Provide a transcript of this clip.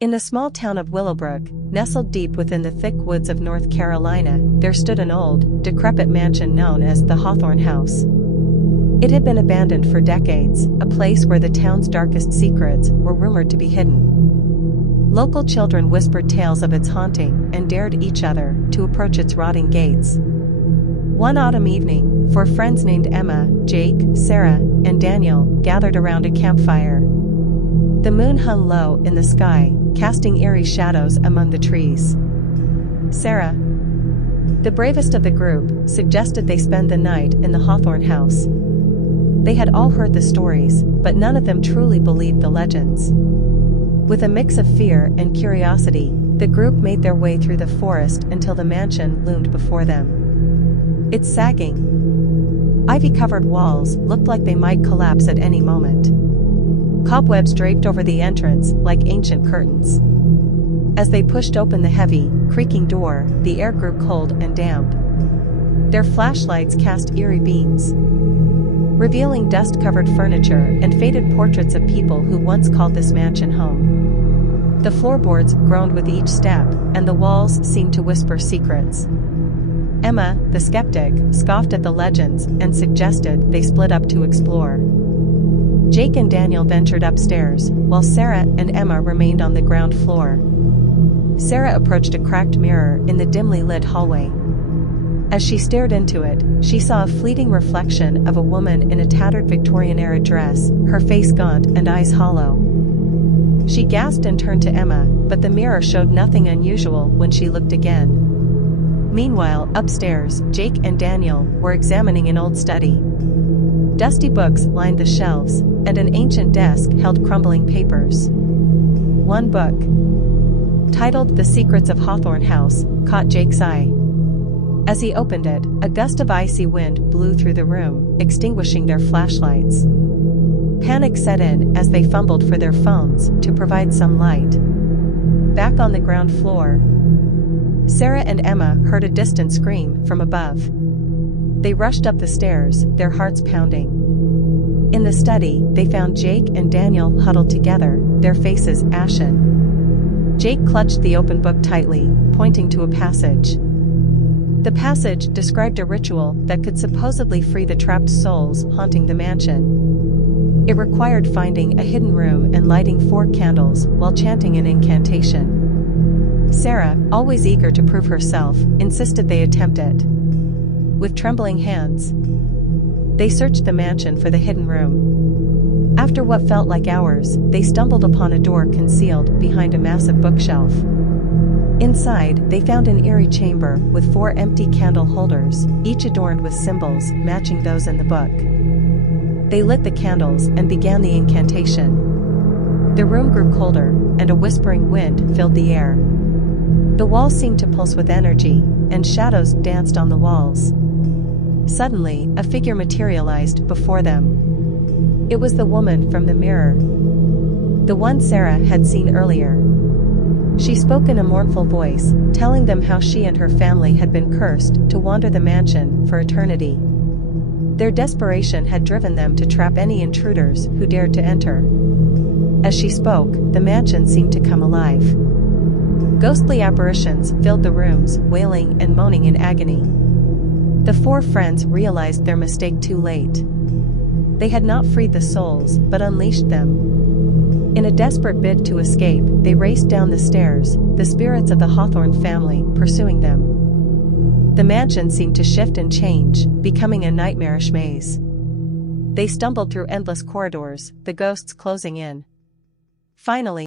In the small town of Willowbrook, nestled deep within the thick woods of North Carolina, there stood an old, decrepit mansion known as the Hawthorne House. It had been abandoned for decades, a place where the town's darkest secrets were rumored to be hidden. Local children whispered tales of its haunting and dared each other to approach its rotting gates. One autumn evening, four friends named Emma, Jake, Sarah, and Daniel gathered around a campfire. The moon hung low in the sky, casting eerie shadows among the trees. Sarah, the bravest of the group, suggested they spend the night in the Hawthorne House. They had all heard the stories, but none of them truly believed the legends. With a mix of fear and curiosity, the group made their way through the forest until the mansion loomed before them. Its sagging, ivy-covered walls looked like they might collapse at any moment. Cobwebs draped over the entrance like ancient curtains. As they pushed open the heavy, creaking door, the air grew cold and damp. Their flashlights cast eerie beams, revealing dust-covered furniture and faded portraits of people who once called this mansion home. The floorboards groaned with each step, and the walls seemed to whisper secrets. Emma, the skeptic, scoffed at the legends and suggested they split up to explore. Jake and Daniel ventured upstairs, while Sarah and Emma remained on the ground floor. Sarah approached a cracked mirror in the dimly lit hallway. As she stared into it, she saw a fleeting reflection of a woman in a tattered Victorian-era dress, her face gaunt and eyes hollow. She gasped and turned to Emma, but the mirror showed nothing unusual when she looked again. Meanwhile, upstairs, Jake and Daniel were examining an old study. Dusty books lined the shelves, and an ancient desk held crumbling papers. One book, titled The Secrets of Hawthorne House, caught Jake's eye. As he opened it, a gust of icy wind blew through the room, extinguishing their flashlights. Panic set in as they fumbled for their phones to provide some light. Back on the ground floor, Sarah and Emma heard a distant scream from above. They rushed up the stairs, their hearts pounding. In the study, they found Jake and Daniel huddled together, their faces ashen. Jake clutched the open book tightly, pointing to a passage. The passage described a ritual that could supposedly free the trapped souls haunting the mansion. It required finding a hidden room and lighting 4 candles while chanting an incantation. Sarah, always eager to prove herself, insisted they attempt it. With trembling hands, they searched the mansion for the hidden room. After what felt like hours, they stumbled upon a door concealed behind a massive bookshelf. Inside, they found an eerie chamber with 4 empty candle holders, each adorned with symbols matching those in the book. They lit the candles and began the incantation. The room grew colder, and a whispering wind filled the air. The walls seemed to pulse with energy, and shadows danced on the walls. Suddenly, a figure materialized before them. It was the woman from the mirror, the one Sarah had seen earlier. She spoke in a mournful voice, telling them how she and her family had been cursed to wander the mansion for eternity. Their desperation had driven them to trap any intruders who dared to enter. As she spoke, the mansion seemed to come alive. Ghostly apparitions filled the rooms, wailing and moaning in agony. The 4 friends realized their mistake too late. They had not freed the souls, but unleashed them. In a desperate bid to escape, they raced down the stairs, the spirits of the Hawthorne family pursuing them. The mansion seemed to shift and change, becoming a nightmarish maze. They stumbled through endless corridors, the ghosts closing in. Finally,